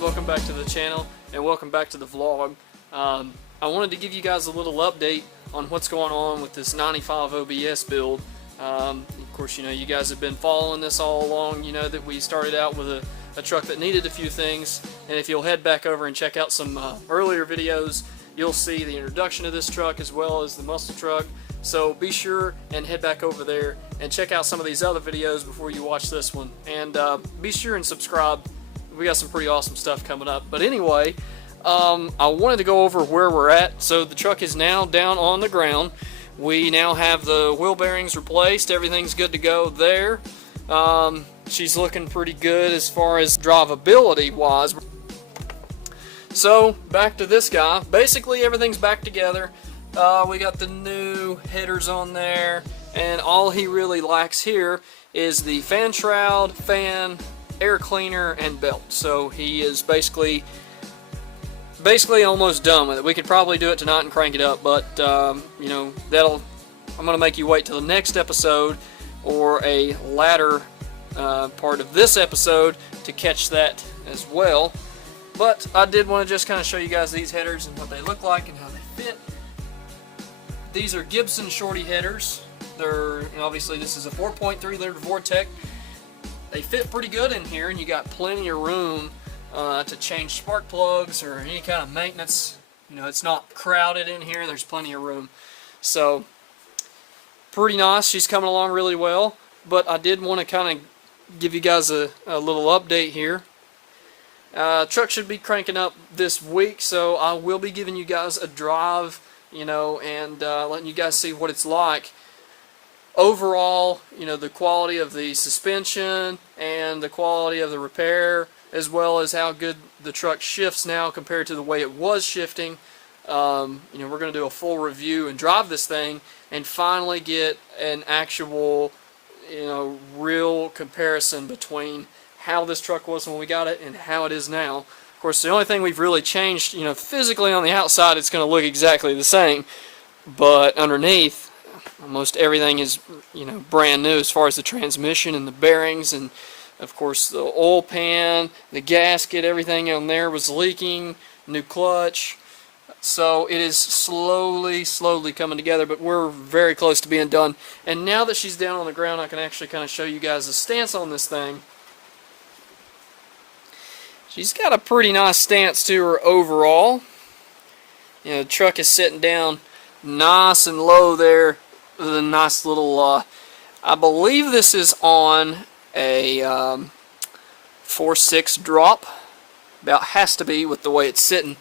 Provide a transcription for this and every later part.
Welcome back to the channel and welcome back to the vlog. I wanted to give you guys a little update on what's going on with this 95 OBS build. Of course, you know, you guys have been following this all along. You know that we started out with a truck that needed a few things, and if you'll head back over and check out some earlier videos, you'll see the introduction of this truck as well as the muscle truck. So be sure and head back over there and check out some of these other videos before you watch this one, and be sure and subscribe. We got some pretty awesome stuff coming up. But anyway, I wanted to go over where we're at. So the truck is now down on the ground. We now have the wheel bearings replaced. Everything's good to go there. She's looking pretty good as far as drivability wise. So back to this guy. Basically everything's back together. We got the new headers on there, and all he really lacks here is the fan shroud, fan, air cleaner, and belt. So he is basically almost done with it. We could probably do it tonight and crank it up, but you know, I'm gonna make you wait till the next episode or a latter part of this episode to catch that as well. But I did want to just kind of show you guys these headers and what they look like and how they fit. These are Gibson shorty headers. They're, you know, obviously this is a 4.3 liter Vortec. They fit pretty good in here, and you got plenty of room to change spark plugs or any kind of maintenance. You know, it's not crowded in here. There's plenty of room. So, pretty nice. She's coming along really well. But I did want to kind of give you guys a little update here. Truck should be cranking up this week, so I will be giving you guys a drive, you know, and letting you guys see what it's like. Overall, you know, the quality of the suspension and the quality of the repair, as well as how good the truck shifts now compared to the way it was shifting. You know, we're going to do a full review and drive this thing and finally get an actual, you know, real comparison between how this truck was when we got it and how it is now. Of course, the only thing we've really changed, you know, physically on the outside, it's going to look exactly the same, but underneath, almost everything is, you know, brand new as far as the transmission and the bearings, and of course the oil pan, the gasket, everything on there was leaking, new clutch. So it is slowly coming together, but we're very close to being done. And now that she's down on the ground, I can actually kind of show you guys the stance on this thing. She's got a pretty nice stance to her overall. You know, the truck is sitting down nice and low there with a nice little, I believe this is on a 4.6 drop. About has to be with the way it's sitting.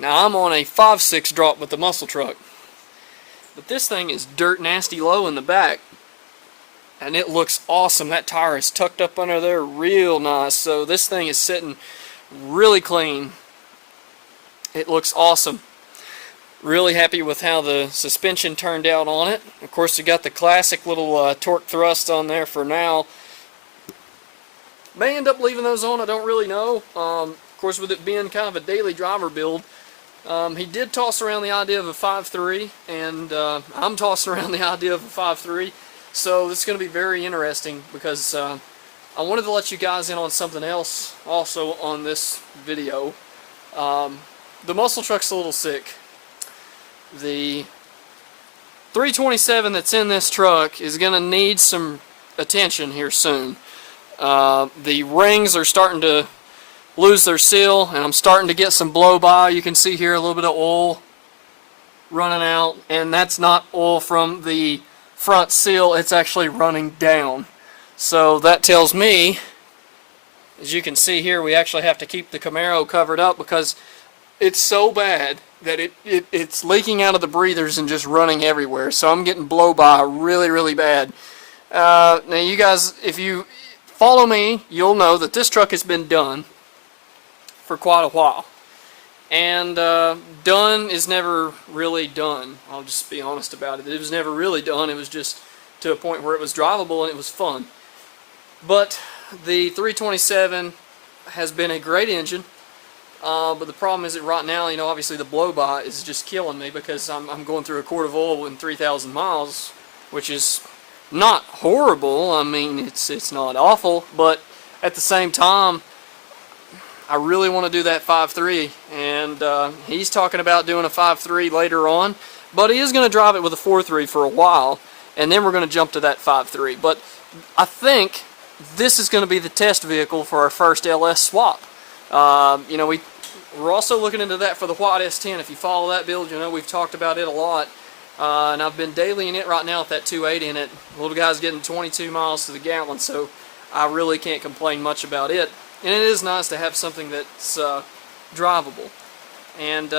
Now I'm on a 5.6 drop with the muscle truck. But this thing is dirt nasty low in the back. And it looks awesome. That tire is tucked up under there real nice. So this thing is sitting really clean. It looks awesome. Really happy with how the suspension turned out on it. Of course, you got the classic little torque thrust on there for now. May end up leaving those on, I don't really know. Of course, with it being kind of a daily driver build, he did toss around the idea of a 5.3, and I'm tossing around the idea of a 5.3. So this is going to be very interesting because I wanted to let you guys in on something else also on this video. The muscle truck's a little sick. The 327 that's in this truck is going to need some attention here soon. The rings are starting to lose their seal, and I'm starting to get some blow by. You can see here a little bit of oil running out, and that's not oil from the front seal, it's actually running down. So that tells me As you can see here, we actually have to keep the Camaro covered up because it's so bad that it's leaking out of the breathers and just running everywhere. So I'm getting blow by really, really bad. Now you guys, if you follow me, you'll know that this truck has been done for quite a while. And done is never really done. I'll just be honest about it. It was never really done. It was just to a point where it was drivable and it was fun. But the 327 has been a great engine. But the problem is that right now, you know, obviously the blow-by is just killing me because I'm going through a quart of oil in 3,000 miles, which is not horrible. I mean, it's not awful, but at the same time, I really want to do that 5.3, and he's talking about doing a 5.3 later on, but he is going to drive it with a 4.3 for a while, and then we're going to jump to that 5.3. But I think this is going to be the test vehicle for our first LS swap. You know, we're also looking into that for the White S10. If you follow that build, you know we've talked about it a lot, and I've been dailying it right now with that 2.8 in it. The little guy's getting 22 miles to the gallon, so I really can't complain much about it. And it is nice to have something that's drivable. And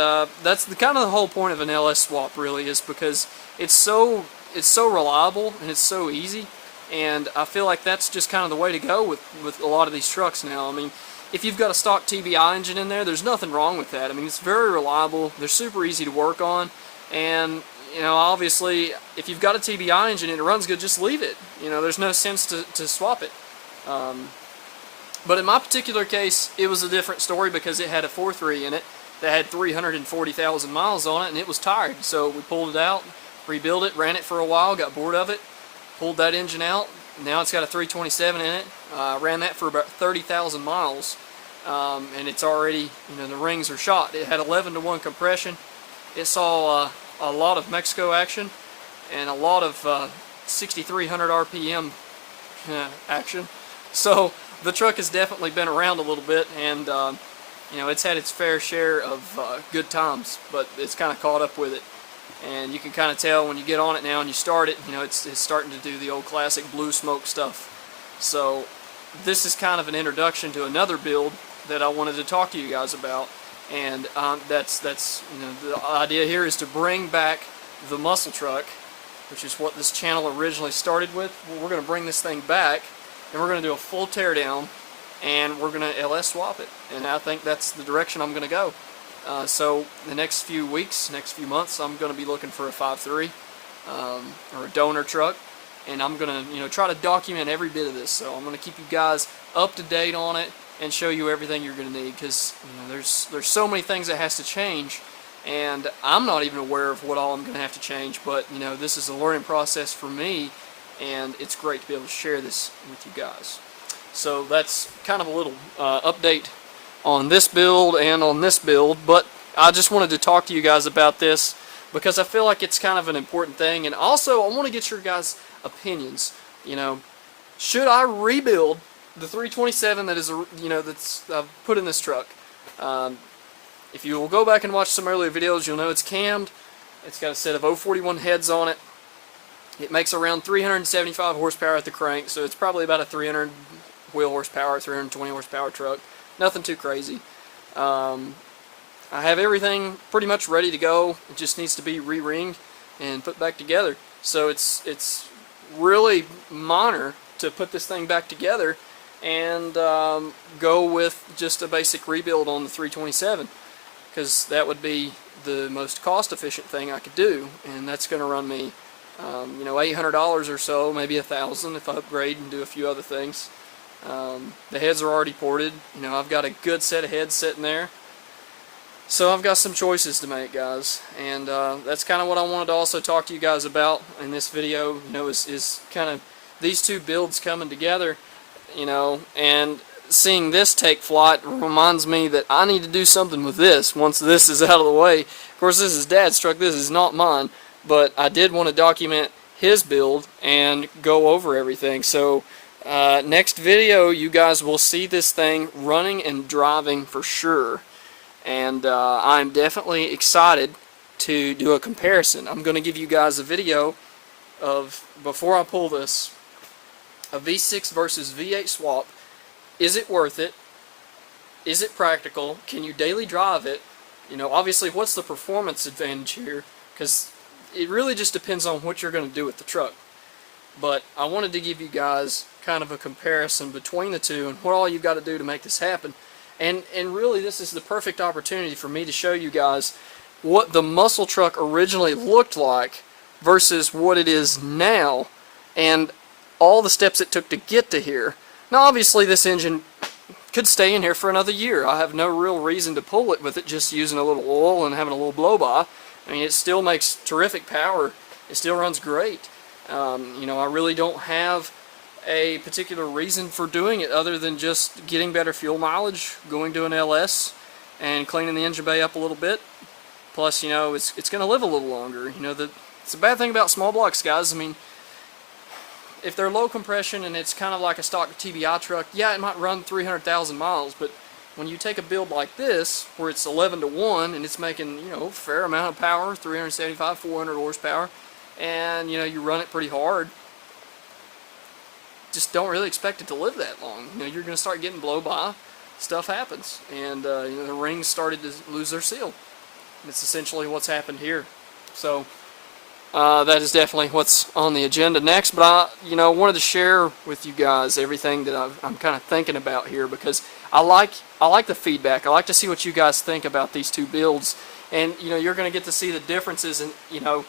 that's kind of the whole point of an LS swap, really, is because it's so reliable and it's so easy. And I feel like that's just kind of the way to go with a lot of these trucks now. I mean, if you've got a stock TBI engine in there, there's nothing wrong with that. I mean, it's very reliable. They're super easy to work on. And, you know, obviously, if you've got a TBI engine and it runs good, just leave it. You know, there's no sense to swap it. But in my particular case, it was a different story because it had a 4.3 in it that had 340,000 miles on it, and it was tired. So we pulled it out, rebuilt it, ran it for a while, got bored of it, pulled that engine out. Now it's got a 327 in it. Ran that for about 30,000 miles, and it's already, you know, the rings are shot. It had 11-to-1 compression. It saw a lot of Mexico action and a lot of 6,300 RPM action. So the truck has definitely been around a little bit, and you know, it's had its fair share of good times, but it's kind of caught up with it. And you can kind of tell when you get on it now and you start it, you know, it's starting to do the old classic blue smoke stuff. So this is kind of an introduction to another build that I wanted to talk to you guys about, and that's you know, the idea here is to bring back the muscle truck, which is what this channel originally started with. Well, we're going to bring this thing back, and we're going to do a full teardown, and we're going to LS swap it, and I think that's the direction I'm going to go. So the next few weeks, next few months, I'm going to be looking for a 5.3 or a donor truck, and I'm going to, you know, try to document every bit of this. So I'm going to keep you guys up to date on it and show you everything you're going to need, because, you know, there's so many things that has to change, and I'm not even aware of what all I'm going to have to change. But, you know, this is a learning process for me, and it's great to be able to share this with you guys. So that's kind of a little update on this build and on this build, but I just wanted to talk to you guys about this because I feel like it's kind of an important thing, and also I want to get your guys' opinions. You know, should I rebuild the 327 that is, you know, that's I've put in this truck? If you will go back and watch some earlier videos, you'll know it's cammed. It's got a set of 041 heads on it. It makes around 375 horsepower at the crank, so it's probably about a 300 wheel horsepower, 320 horsepower truck. Nothing too crazy. I have everything pretty much ready to go. It just needs to be re-ringed and put back together. So it's really minor to put this thing back together and go with just a basic rebuild on the 327, because that would be the most cost-efficient thing I could do, and that's going to run me, you know, $800 or so, maybe $1,000 if I upgrade and do a few other things. The heads are already ported. You know, I've got a good set of heads sitting there. So I've got some choices to make, guys. And that's kind of what I wanted to also talk to you guys about in this video. You know, is kind of these two builds coming together, you know, and seeing this take flight reminds me that I need to do something with this once this is out of the way. Of course, this is Dad's truck. This is not mine. But I did want to document his build and go over everything. So next video, you guys will see this thing running and driving for sure, and I'm definitely excited to do a comparison. I'm going to give you guys a video of, before I pull this, a V6 versus V8 swap, is it worth it? Is it practical? Can you daily drive it? You know, obviously, what's the performance advantage here? Because it really just depends on what you're going to do with the truck. But I wanted to give you guys kind of a comparison between the two and what all you've got to do to make this happen. And really, this is the perfect opportunity for me to show you guys what the muscle truck originally looked like versus what it is now, and all the steps it took to get to here. Now, obviously, this engine could stay in here for another year. I have no real reason to pull it with it just using a little oil and having a little blow-by. I mean, it still makes terrific power. It still runs great. You know, I really don't have a particular reason for doing it other than just getting better fuel mileage, going to an LS, and cleaning the engine bay up a little bit. Plus, you know, it's going to live a little longer. You know, it's a bad thing about small blocks, guys. I mean, if they're low compression and it's kind of like a stock TBI truck, yeah, it might run 300,000 miles, but when you take a build like this, where it's 11 to 1 and it's making, you know, a fair amount of power, 375, 400 horsepower, and, you know, you run it pretty hard, just don't really expect it to live that long. You know, you're going to start getting blow-by. Stuff happens, and you know, the rings started to lose their seal. And it's essentially what's happened here. So that is definitely what's on the agenda next. But I, you know, wanted to share with you guys everything that I'm kind of thinking about here, because I like the feedback. I like to see what you guys think about these two builds, and you know, you're going to get to see the differences, and you know,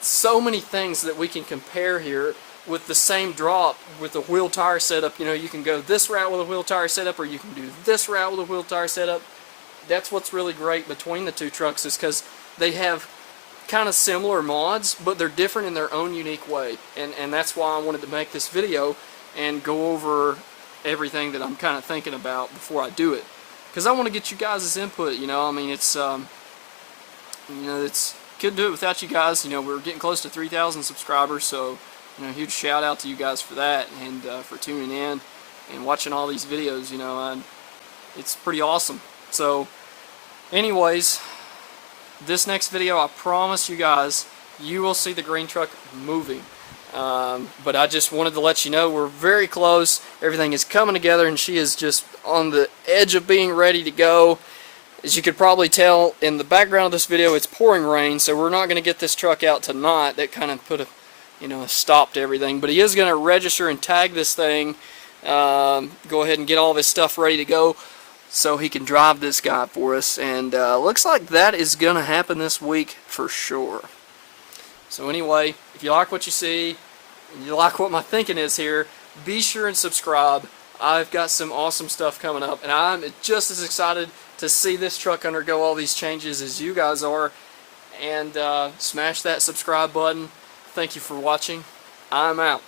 so many things that we can compare here with the same drop with the wheel tire setup. You know, you can go this route with a wheel tire setup, or you can do this route with a wheel tire setup. That's what's really great between the two trucks, is because they have kind of similar mods, but they're different in their own unique way. And that's why I wanted to make this video and go over everything that I'm kind of thinking about before I do it. Because I want to get you guys' input, you know. I mean, it's, you know, couldn't do it without you guys. You know, we're getting close to 3,000 subscribers, so, you know, huge shout out to you guys for that, and for tuning in and watching all these videos. You know, it's pretty awesome. So, anyways, this next video, I promise you guys, you will see the green truck moving. But I just wanted to let you know we're very close. Everything is coming together, and she is just on the edge of being ready to go. As you could probably tell in the background of this video, it's pouring rain, so we're not going to get this truck out tonight. That kind of put a, you know, a stop to everything. But he is going to register and tag this thing. Go ahead and get all of his stuff ready to go, so he can drive this guy for us. And looks like that is going to happen this week for sure. So anyway, if you like what you see, and you like what my thinking is here, be sure and subscribe. I've got some awesome stuff coming up, and I'm just as excited to see this truck undergo all these changes as you guys are. And smash that subscribe button. Thank you for watching. I'm out.